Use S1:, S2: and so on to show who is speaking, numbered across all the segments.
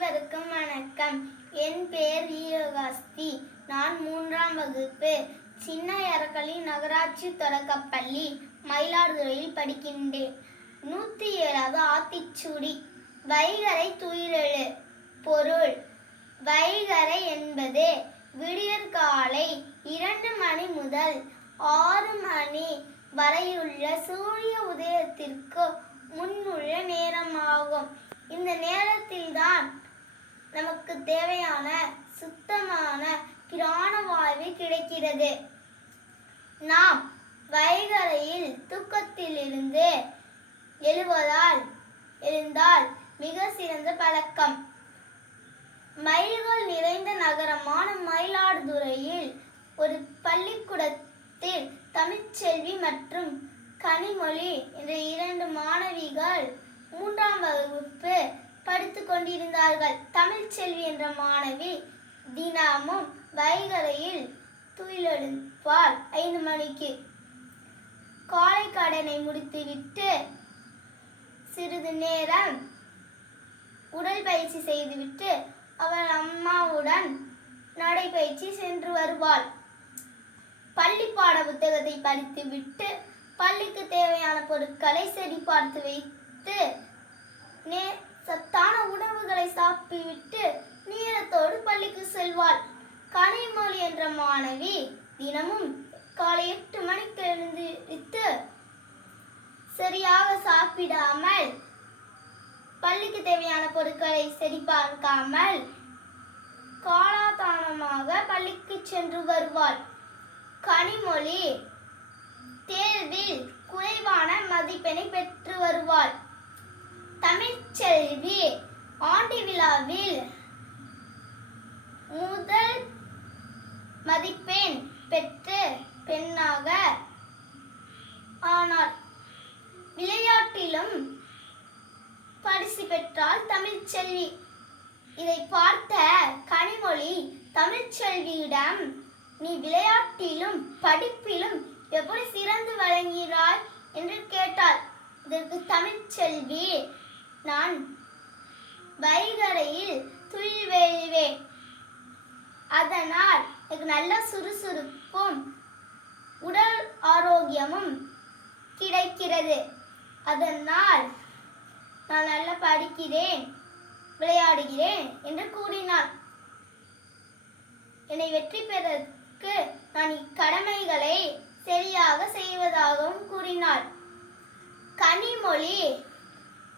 S1: அனைவருக்கும் வணக்கம். என் பெயர் வீரகாஸ்தி. நான் மூன்றாம் வகுப்பு சின்ன எரக்கலி நகராட்சி தொடக்கப்பள்ளி மயிலாடுதுறையில் படிக்கின்றேன். நூற்றி ஏழாவது ஆத்திச்சூடி. வைகரை துயிலெழு. பொருள். வைகரை என்பது விடியற்காலை இரண்டு மணி முதல் ஆறு மணி வரையுள்ள சூரிய உதயத்திற்கு முன்னுள்ள நேரமாகும். இந்த நேரம் நமக்கு தேவையான சுத்தமான பிராணவாயு கிடைக்கிறது. நாம் வைகரையில் தூக்கத்திலிருந்து எழுவதால் எழுந்தால் மிக சிறந்த பழக்கம். மயில்கள் நிறைந்த நகரமான மயிலாடுதுறையில் ஒரு பள்ளிக்கூடத்தில் தமிழ்ச்செல்வி மற்றும் கனிமொழி என்ற இரண்டு மாணவிகள் மூன்றாம் வகுப்பு படித்து கொண்டிருந்தார்கள் தமிழ்ச்செல்வி என்ற மாணவி தினமும் வைகரையில் துயிலெழுப்பாள். ஐந்து மணிக்கு காலை கடனை முடித்துவிட்டு சிறிது நேரம் உடற்பயிற்சி செய்துவிட்டு அவள் அம்மாவுடன் நடைபயிற்சி சென்று வருவாள். பள்ளி பாட புத்தகத்தை படித்துவிட்டு பள்ளிக்கு தேவையான பொருட்களை சரி பார்த்து வைத்து நே சத்தான உணவுகளை சாப்பிட்டுவிட்டு நேரத்தோடு பள்ளிக்கு செல்வாள். கனிமொழி என்ற மாணவி தினமும் காலை எட்டு மணிக்கு எழுந்திருத்து சரியாக சாப்பிடாமல் பள்ளிக்கு தேவையான பொருட்களை சரி பார்க்காமல் காலாதானமாக பள்ளிக்கு சென்று வருவாள். கனிமொழி தேர்வில் குறைவான மதிப்பெண்ணை பெற்று வருவாள். தமிழ்ச்செல்வி ஆண்டு விழாவில் முதல் மதிப்பெண் பெற்று பெண்ணாக ஆனாள் விளையாட்டிலும் பரிசு பெற்றால் தமிழ்ச்செல்வி இதை பார்த்த கனிமொழி தமிழ்ச்செல்வியிடம் நீ விளையாட்டிலும் படிப்பிலும் எப்படி சிறந்து வழங்கிறாய் என்று கேட்டாள். இதற்கு தமிழ்ச்செல்வி நான் வைகரையில் துயில் வெல்வேன் அதனால் எனக்கு நல்ல சுறுசுறுப்பும் உடல் ஆரோக்கியமும் கிடைக்கிறது. அதனால் நான் நல்லா படிக்கிறேன் விளையாடுகிறேன் என்று கூறினார் என்னை வெற்றி பெறதற்கு நான் இக்கடமைகளை சரியாக செய்வதாகவும் கூறினார் கனிமொழி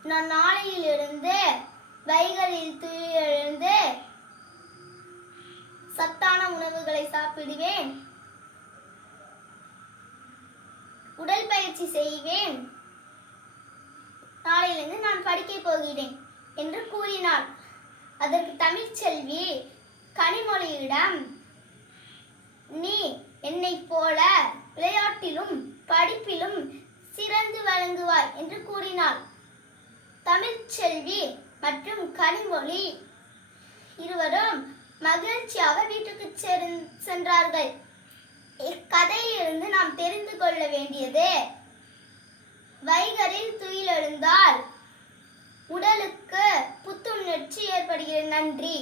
S1: நான் நாளையிலிருந்து வைகளில் எழுந்து சத்தான உணவுகளை சாப்பிடுவேன். உடற்பயிற்சி செய்வேன். நாளையிலிருந்து நான் படிக்கப் போகிறேன் என்று கூறினாள். அதற்கு தமிழ்ச்செல்வி கனிமொழியிடம் நீ என்னைப் போல விளையாட்டிலும் படிப்பிலும் சிறந்து வழங்குவாய் என்று கூறினாள். தமிழ்ச்செல்வி மற்றும் கனிமொழி இருவரும் மகிழ்ச்சியாக வீட்டுக்கு சென்றார்கள். இக்கதையிலிருந்து நாம் தெரிந்து கொள்ள வேண்டியது வைகரில் துயிலெழுந்தால் உடலுக்கு புத்துணர்ச்சி ஏற்படுகிறது. நன்றி.